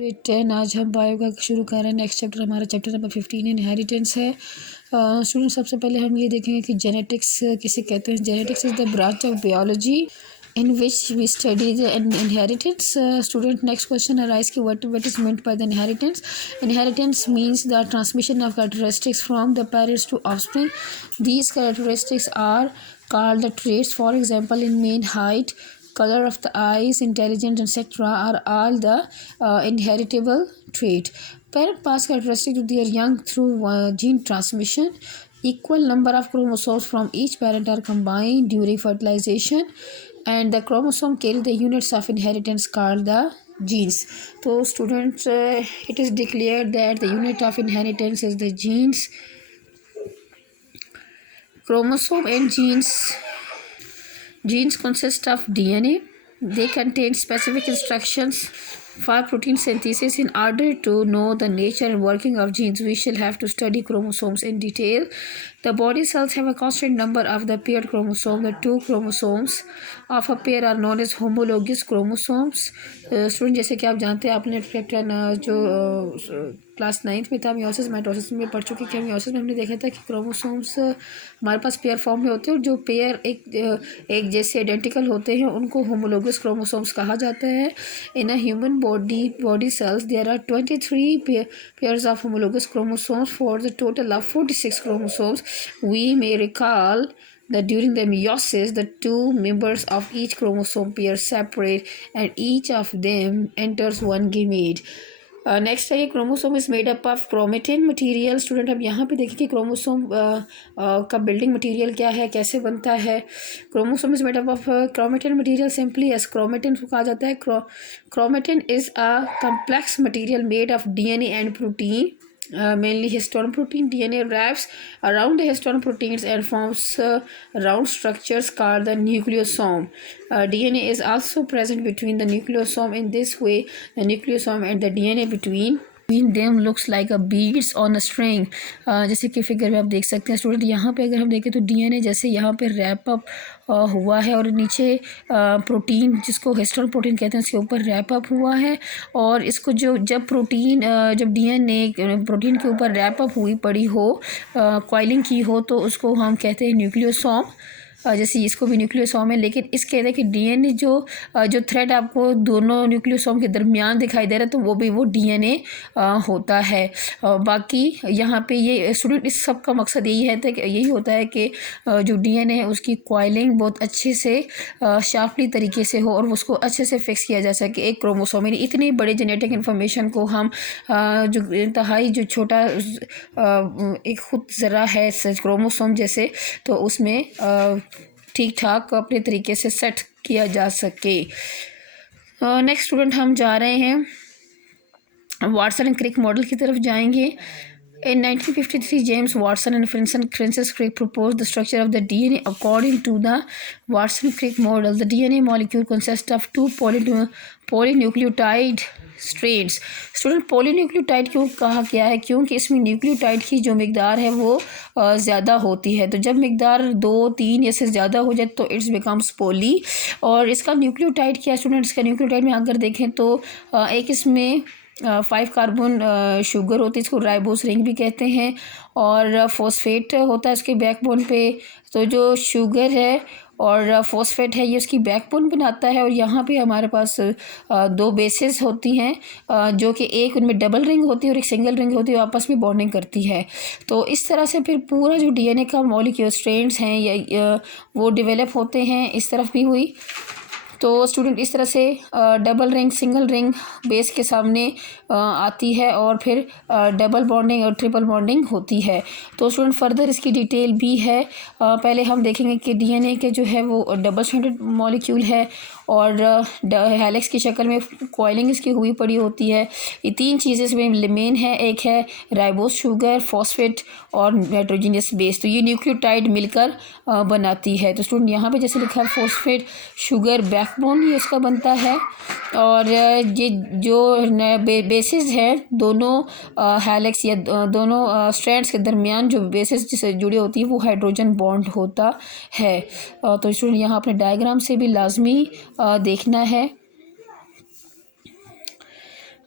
10 आज हम बायो का शुरू कर रहे हैं। नेक्स्ट चैप्टर हमारा चैप्टर नंबर 15 इनहेरिटेंस है। स्टूडेंट सबसे पहले हम ये देखेंगे कि जेनेटिक्स किसे कहते हैं। Genetics is the branch of biology in which we study the inheritance. Student, next question arise ki what is meant by the inheritance. Inheritance means the transmission of characteristics from the parents to offspring. These characteristics are called the traits. For example, in men, height, color of the eyes, intelligence, etc. are all the inheritable trait. Parent pass characteristics to their young through gene transmission. Equal number of chromosomes from each parent are combined during fertilization, and the chromosome carry the units of inheritance called the genes. So students, it is declared that the unit of inheritance is the genes. Chromosome and genes consist of DNA. They contain specific instructions for protein synthesis. In order to know the nature and working of genes, we shall have to study chromosomes in detail. The body cells have a constant number of the paired chromosomes. The two chromosomes of a pair are known as homologous chromosomes. Student, जैसे कि आप जानते हैं, आपने जो class 9th में था, meiosis mitosis में पढ़ चुके कि मियोसिस में हमने देखा था कि क्रोमोसोम्स हमारे पास पेयर फॉर्म में होते हैं और जो पेयर एक जैसे आइडेंटिकल होते हैं उनको होमोलोगस क्रोमोसोम्स कहा जाता है. In a human body cells there are 23 pairs of homologous chromosomes for the total of 46 chromosomes. We may recall that during the meiosis, the two members of each chromosome pair separate and each of them enters one gamete. Next है कि chromosome is made up of chromatin material. Student, अब यहाँ पे देखिए कि chromosome का building material क्या है, कैसे बनता है. Chromosome is made up of chromatin material. Simply as chromatin को कहा जाता है. Chromatin is a complex material made of DNA and protein, mainly histone protein. DNA wraps around the histone proteins and forms round structures called the nucleosome. DNA is also present between the nucleosome. In this way, the nucleosome and the DNA between them looks like a beads on a string. जैसे कि figure में आप देख सकते हैं student. यहाँ पे अगर हम देखें तो DNA जैसे यहाँ पे रैप अप हुआ है और नीचे प्रोटीन जिसको हिस्टोन प्रोटीन कहते हैं उसके ऊपर रैप अप हुआ है. और इसको जब DNA प्रोटीन के ऊपर रैप अप हुई पड़ी हो, कॉइलिंग की हो, तो उसको हम कहते हैं न्यूक्लियोसोम. जैसे इसको भी न्यूक्लियोसोम है, लेकिन इस कहते हैं कि DNA जो थ्रेड आपको दोनों न्यूक्लियोसोम के दरमियान दिखाई दे रहा है तो वो DNA होता है. बाकी यहाँ पे ये स्टूडेंट, इस सब का मकसद यही होता है कि जो DNA है उसकी कॉइलिंग बहुत अच्छे से शार्पली तरीके से हो और उसको अच्छे से फिक्स किया जा सके. एक क्रोमोसोम यानी इतनी बड़ी जेनेटिक इन्फॉर्मेशन को हम जो इंतहाई जो छोटा एक खुद ज़रा है क्रोमोसोम जैसे, तो उसमें ठीक ठाक अपने तरीके से सेट किया जा सके. नेक्स्ट स्टूडेंट, हम जा रहे हैं वाटसन एंड क्रिक मॉडल की तरफ जाएंगे. In 1953, James Watson and Francis Crick proposed the structure of the DNA according to the Watson-Crick model. The DNA molecule consists of two polynucleotide strains. Student, polynucleotide क्यों कहा गया है? क्योंकि इसमें nucleotide की जो मिकदार है वो ज़्यादा होती है. तो जब मिकदार 2-3 या से ज़्यादा हो जाए तो इट्स बिकम्स पोली. और इसका न्यूक्लियोटाइड क्या है स्टूडेंट? इसका न्यूक्लियोटाइड में अगर देखें तो एक इसमें 5 कार्बन शुगर होती है, इसको राइबोस रिंग भी कहते हैं. और फॉस्फेट होता है इसके बैकबोन पे. तो जो शुगर है और फॉस्फेट है ये उसकी बैकबोन बनाता है. और यहाँ पे हमारे पास 2 बेसेस होती हैं जो कि एक उनमें डबल रिंग होती है और एक सिंगल रिंग होती है, आपस में बॉन्डिंग करती है. तो इस तरह से फिर पूरा जो DNA का मॉलिक्यूल स्ट्रेंड्स हैं वो डेवलप होते हैं. इस तरफ भी हुई. तो स्टूडेंट, इस तरह से double ring single ring base के सामने आती है और फिर डबल बॉन्डिंग और ट्रिपल बॉन्डिंग होती है. तो स्टूडेंट, फर्दर इसकी डिटेल भी है. पहले हम देखेंगे कि DNA के जो है वो डबल स्ट्रैंडेड मॉलिक्यूल है और हेलिक्स की शक्ल में कॉइलिंग इसकी हुई पड़ी होती है. ये 3 चीज़ें इसमें मेन है. एक है राइबोस शुगर, फॉस्फेट और नाइट्रोजनियस बेस. तो ये न्यूक्लियोटाइड मिलकर बनाती है. तो स्टूडेंट, यहाँ पे जैसे लिखा है फॉस्फेट शुगर बैकबोन ये इसका बनता है. और ये जो बेसिस हैं दोनों हेलिक्स या दोनों स्ट्रैंड्स के दरमियान जो बेसिस जिससे जुड़ी होती है वो हाइड्रोजन बॉन्ड होता है. तो स्टूडेंट, यहाँ अपने डायग्राम से भी लाजमी देखना है.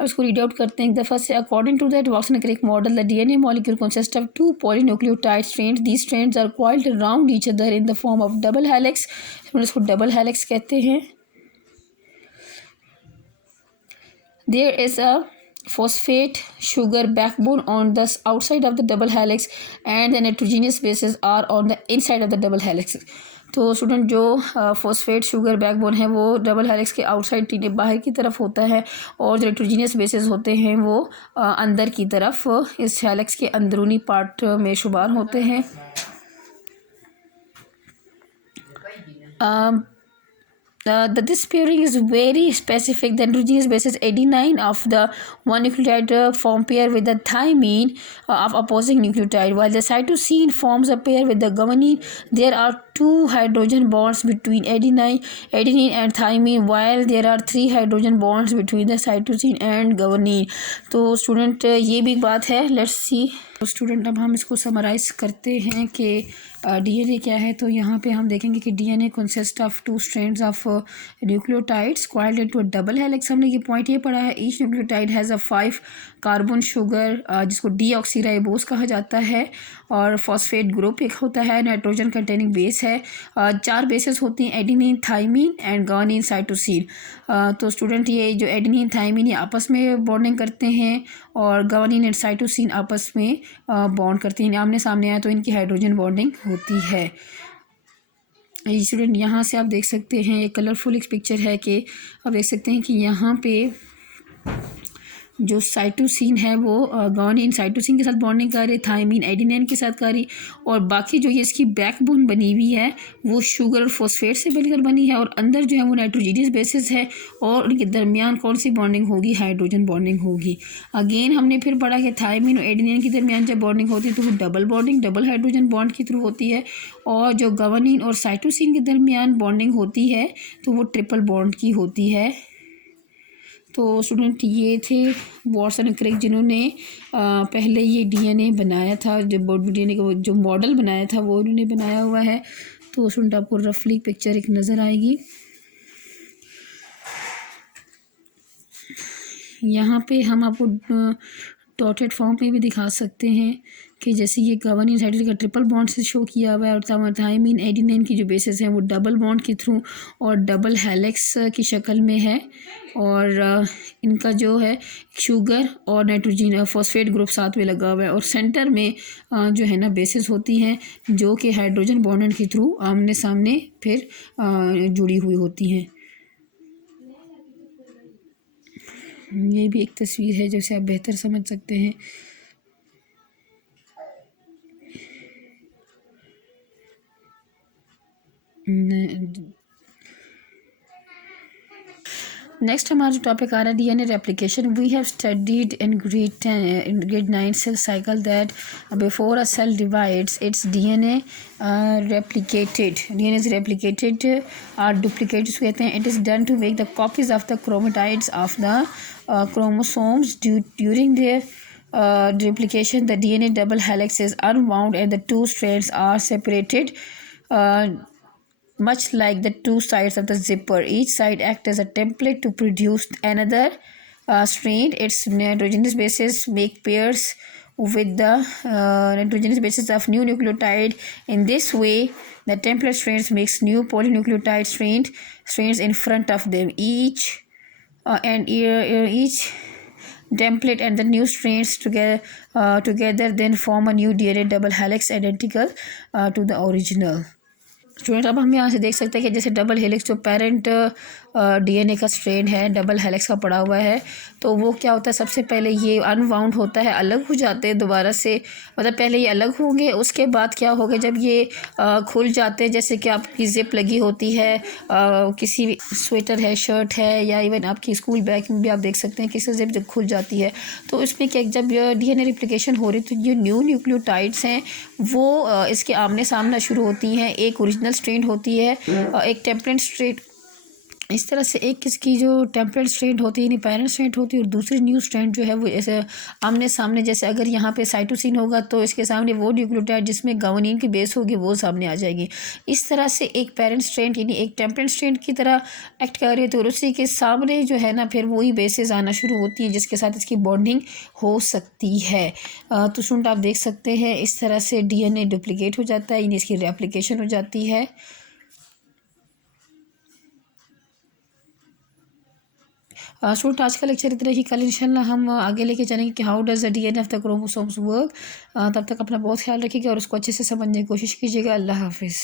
और इसको रीड आउट करते हैं एक दफ़ा से। According to that Watson Crick model the DNA molecule consist of 2 polynucleotide strands. These strands are coiled around each other in the form of double helix. इसको डबल हेलिक्स कहते हैं। There is a phosphate sugar backbone on the outside of the double helix and the nitrogenous bases are on the inside of the double helix. तो student जो phosphate sugar backbone है वो double helix के outside बाहर की तरफ होता है और जो नाइट्रोजनियस बेसेस होते हैं वो अंदर की तरफ इस हेलिक्स के अंदरूनी पार्ट में शुमार होते हैं। This pairing is very specific. The androgenous bases adenine of the one nucleotide form pair with the thymine of opposing nucleotide, while the cytosine forms a pair with the guanine. There are 2 hydrogen bonds between adenine and thymine, while there are 3 hydrogen bonds between the cytosine and guanine. तो student ये भी बात है। Let's see. तो student अब हम इसको summarise करते हैं कि डीएनए क्या है। तो यहाँ पे हम देखेंगे कि DNA consist of 2 strands of nucleotides coiled into a double helix. हमने ये पॉइंट ये पढ़ा है। Each nucleotide has a 5 carbon sugar जिसको डीऑक्सीराइबोस कहा जाता है और फॉस्फेट ग्रुप एक होता है, नाइट्रोजन कंटेनिंग बेस है। 4 बेसेस होती हैं, adenine, thymine and guanine, cytosine. तो स्टूडेंट ये जो एडेनिन थाइमिन ये आपस में बॉन्डिंग करते हैं और गुआनिन एंड साइटोसिन आपस में बॉन्ड करते हैं। आमने सामने आए तो इनकी हाइड्रोजन बॉन्डिंग होती है। स्टूडेंट यहाँ से आप देख सकते हैं एक कलरफुल एक पिक्चर है कि आप देख सकते हैं कि यहाँ पे जो साइटोसिन है वो गुआनिन साइटोसिन के साथ बॉन्डिंग कर रही, थाइमिन एडेनिन के साथ कर रही और बाकी जो ये इसकी बैकबोन बनी हुई है वो शुगर और फॉस्फेट से मिलकर बनी है और अंदर जो है वो नाइट्रोजनियस बेसिस है और उनके दरमियान कौन सी बॉन्डिंग होगी, हाइड्रोजन बॉन्डिंग होगी। अगेन हमने फिर पढ़ा कि थाइमिन और एडेनिन के दरमियान जब बॉन्डिंग होती है तो वो double bonding double hydrogen bond के थ्रू होती है और जो गुआनिन और साइटोसिन के दरमियान बॉन्डिंग होती है तो वो ट्रिपल बॉन्ड की होती है। तो स्टूडेंट ये थे वाटसन क्रिक जिन्होंने पहले ये डीएनए बनाया था, जो डीएनए का जो मॉडल बनाया था वो उन्होंने बनाया हुआ है। तो स्टूडेंट आपको रफली पिक्चर एक नज़र आएगी। यहाँ पे हम आपको डॉटेड फॉर्म में भी दिखा सकते हैं कि जैसे ये गुआनिन साइटोसिन का ट्रिपल बॉन्ड से शो किया हुआ है और थाइमिन एडेनिन की जो बेसिस हैं वो डबल बॉन्ड के थ्रू और डबल हेलिक्स की शक्ल में है और इनका जो है शुगर और नाइट्रोजन फॉस्फेट ग्रुप साथ में लगा हुआ है और सेंटर में जो है ना बेसिस होती हैं जो कि हाइड्रोजन बॉन्ड के थ्रू आमने सामने फिर जुड़ी हुई होती हैं। ये भी एक तस्वीर है जिसे आप बेहतर समझ सकते हैं। नेक्स्ट हमारा जो टॉपिक आ रहा है DNA replication. We have studied in grade 9 cell cycle that before a cell divides its DNA replicated. DNA is replicated और डुप्लीकेट कहते हैं। It is done to make the copies of the chromatids of the chromosomes during their replication. The DNA double helix is unwound and the 2 strands are separated much like the 2 sides of the zipper. Each side acts as a template to produce another strand. Its nitrogenous bases make pairs with the nitrogenous bases of new nucleotide. In this way the template strands makes new polynucleotide strands in front of them. Each template and the new strands together then form a new DNA double helix identical to the original. Student अब हम यहाँ से देख सकते हैं कि जैसे double helix जो पेरेंट डीएनए का स्ट्रेन है डबल हेलिक्स का पड़ा हुआ है तो वो क्या होता है, सबसे पहले ये अनवाउंड होता है, अलग हो जाते हैं दोबारा से। मतलब पहले ये अलग होंगे, उसके बाद क्या होगा जब ये खुल जाते हैं, जैसे कि आपकी जिप लगी होती है किसी भी स्वेटर है, शर्ट है या इवन आपकी स्कूल बैग में भी आप देख सकते हैं किसी जिप जब खुल जाती है तो इसमें क्या जब डीएनए रेप्लिकेशन हो रही है तो ये न्यू न्यूक्लियोटाइड्स हैं वो इसके आमने सामना शुरू होती हैं। एक ओरिजिनल स्ट्रेन होती है, एक टेम्पलेट स्ट्रेन इस तरह से एक किसकी जो टेम्पलेट स्ट्रैंड होती है यानी पैरेंट स्ट्रैंड होती है और दूसरी न्यू स्ट्रैंड जो है वो ऐसे आमने सामने, जैसे अगर यहाँ पे साइटोसिन होगा तो इसके सामने वो न्यूक्लियोटाइड जिसमें गावनीन की बेस होगी वो सामने आ जाएगी। इस तरह से एक पैरेंट स्ट्रैंड यानी एक टेम्पलेट स्ट्रैंड की तरह एक्ट कर रही है तो उसी के सामने जो है ना फिर वही बेसेस आना शुरू होती हैं जिसके साथ इसकी बॉन्डिंग हो सकती है। तो स्टूडेंट आप देख सकते हैं इस तरह से DNA डुप्लीकेट हो जाता है यानी इसकी रेप्लिकेशन हो जाती है। स्टूडेंट आज का लेक्चर इतना ही। कल इंशाल्लाह हम आगे लेके चलेंगे कि how does the DNA of the chromosomes work. तब तक अपना बहुत ख्याल रखिएगा और उसको अच्छे से समझने की कोशिश कीजिएगा। अल्लाह हाफिज़।